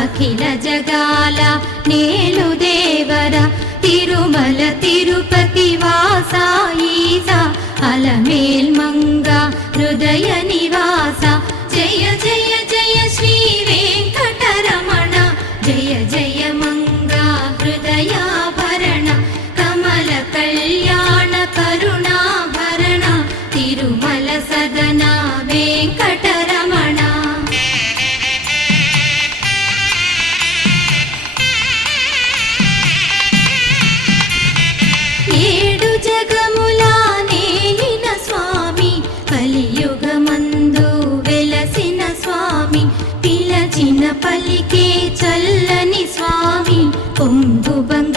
అఖిల జగాల నేలు దేవర తిరుమల తిరుపతి వాసా ఈసా అలమేల్ మంగ హృదయ నివాస జయ జయ జయ శ్రీ వెంకటరమణ జయ జయ మంగ హృదయాభరణ కమల కళ్యాణ కరుణాభరణ తిరుమల సదన వెంకటరమణ. ఏడు జగములా నేలిన స్వామి కలియుగమందు వెలసిన స్వామి పిలచిన పలికే చల్లని స్వామి పొంగు బంగారు